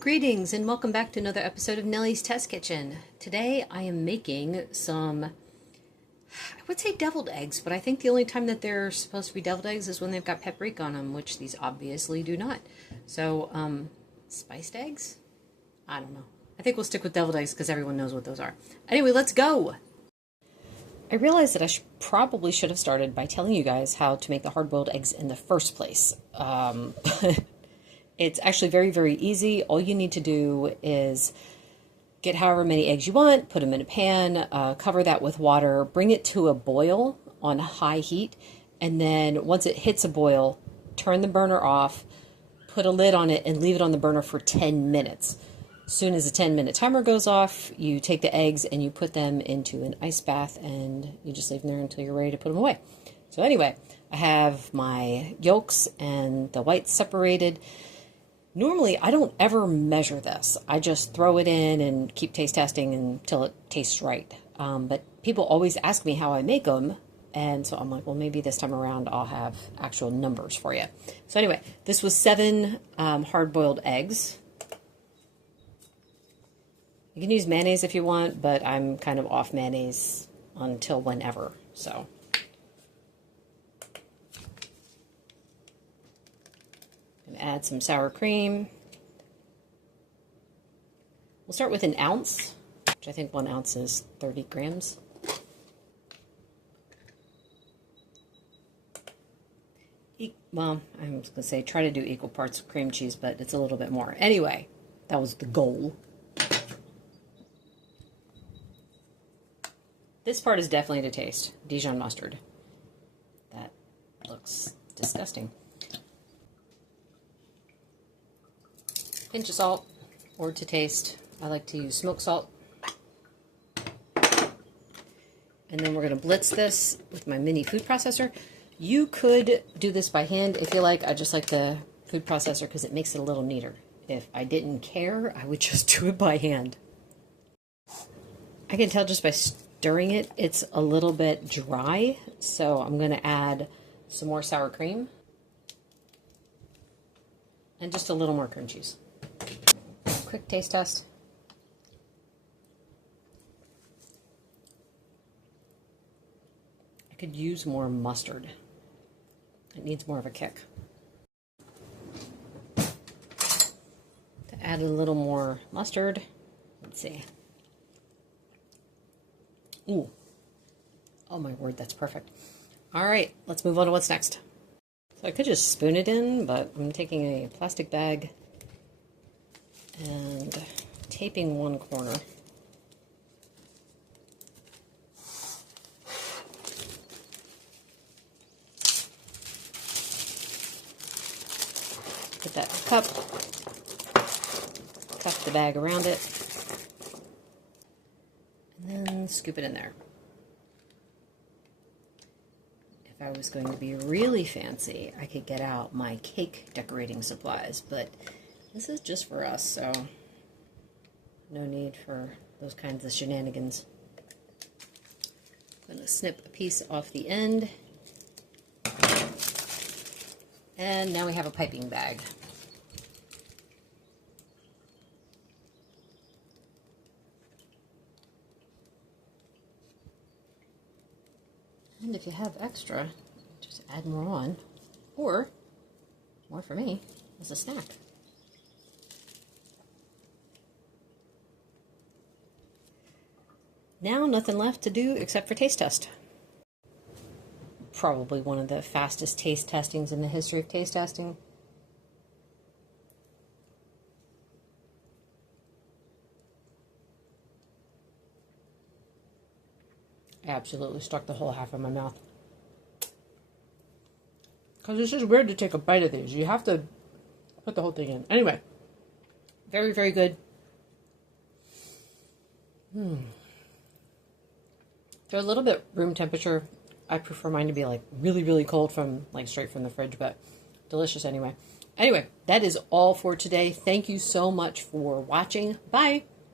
Greetings and welcome back to another episode of Nellie's Test Kitchen. Today I am making some, I would say deviled eggs, but I think the only time that they're supposed to be deviled eggs is when they've got paprika on them, which these obviously do not. So, spiced eggs? I don't know. I think we'll stick with deviled eggs because everyone knows what those are. Anyway, let's go! I realized that I probably should have started by telling you guys how to make the hard-boiled eggs in the first place. It's actually very, very easy. All you need to do is get however many eggs you want, put them in a pan, cover that with water, bring it to a boil on high heat, and then once it hits a boil, turn the burner off, put a lid on it, and leave it on the burner for 10 minutes. As soon as the 10-minute timer goes off, you take the eggs and you put them into an ice bath, and you just leave them there until you're ready to put them away. So anyway, I have my yolks and the whites separated. Normally, I don't ever measure this. I just throw it in and keep taste testing until it tastes right. But people always ask me how I make them, and so I'm like, well, maybe this time around I'll have actual numbers for you. So anyway, this was 7 hard-boiled eggs. You can use mayonnaise if you want, but I'm kind of off mayonnaise until whenever, so. Add some sour cream. We'll start with 1 ounce, which I think 1 ounce is 30 grams. Well, I'm just going to say try to do equal parts of cream cheese, but it's a little bit more. Anyway, that was the goal. This part is definitely to taste. Dijon mustard. That looks disgusting. Pinch of salt, or to taste. I like to use smoked salt. And then we're going to blitz this with my mini food processor. You could do this by hand if you like. I just like the food processor because it makes it a little neater. If I didn't care, I would just do it by hand. I can tell just by stirring it, it's a little bit dry. So I'm going to add some more sour cream. And just a little more cream cheese. Quick taste test. I could use more mustard. It needs more of a kick. To add a little more mustard, let's see. Ooh. Oh my word, that's perfect. All right, let's move on to what's next. So I could just spoon it in, but I'm taking a plastic bag and taping one corner. Put that in a cup, cuff the bag around it, and then scoop it in there. If I was going to be really fancy, I could get out my cake decorating supplies, but this is just for us, so no need for those kinds of shenanigans. I'm going to snip a piece off the end. And now we have a piping bag. And if you have extra, just add more on, or more for me as a snack. Now nothing left to do except for taste test. Probably one of the fastest taste testings in the history of taste testing. I absolutely stuck the whole half in my mouth. Because it's just weird to take a bite of these. You have to put the whole thing in. Anyway, very, very good. They're a little bit room temperature. I prefer mine to be like really, really cold from like straight from the fridge, but delicious anyway. Anyway, that is all for today. Thank you so much for watching. Bye.